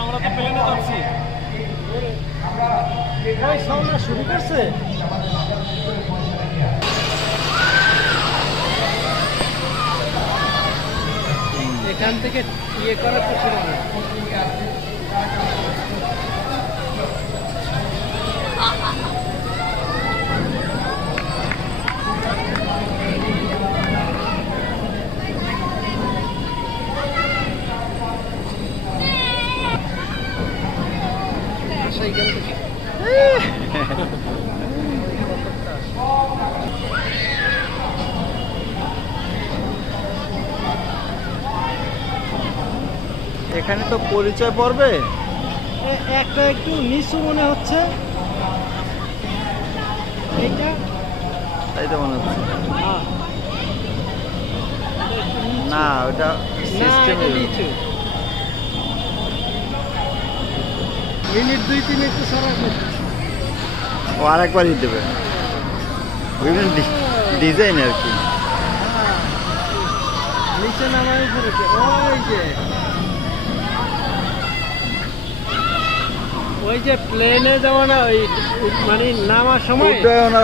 আমরা তো প্লেনে যাচ্ছি। শুরু করছে। এখান থেকে ইয়ে করার তো শুরু হবে। এখানে তো পরিচয় পড়বে। একটা একটু নিচু মনে হচ্ছে এইটা। তাই তো মনে হচ্ছে। হ্যাঁ, না ওটা সিস্টেম। মিনিট 2-3 একটু সরা ও আরেকবারই দেবে বিভিন্ন ডিজাইন আর কি। নিচে নামাই পড়েছে। ওই যে প্লেনে যেমন ওই মানে নামার সময়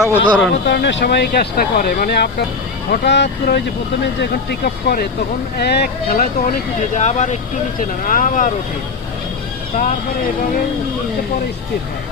অবতরণের সময় এই কাজটা করে। মানে আপনার হঠাৎ করে ওই যে প্রথমে যখন টেক অফ করে তখন এক খেলায় তো অনেক উঠে যায়, আবার একটু নিচে নামে আবার ওঠে, তারপরে এভাবে উঠতে পরে স্থির হয়।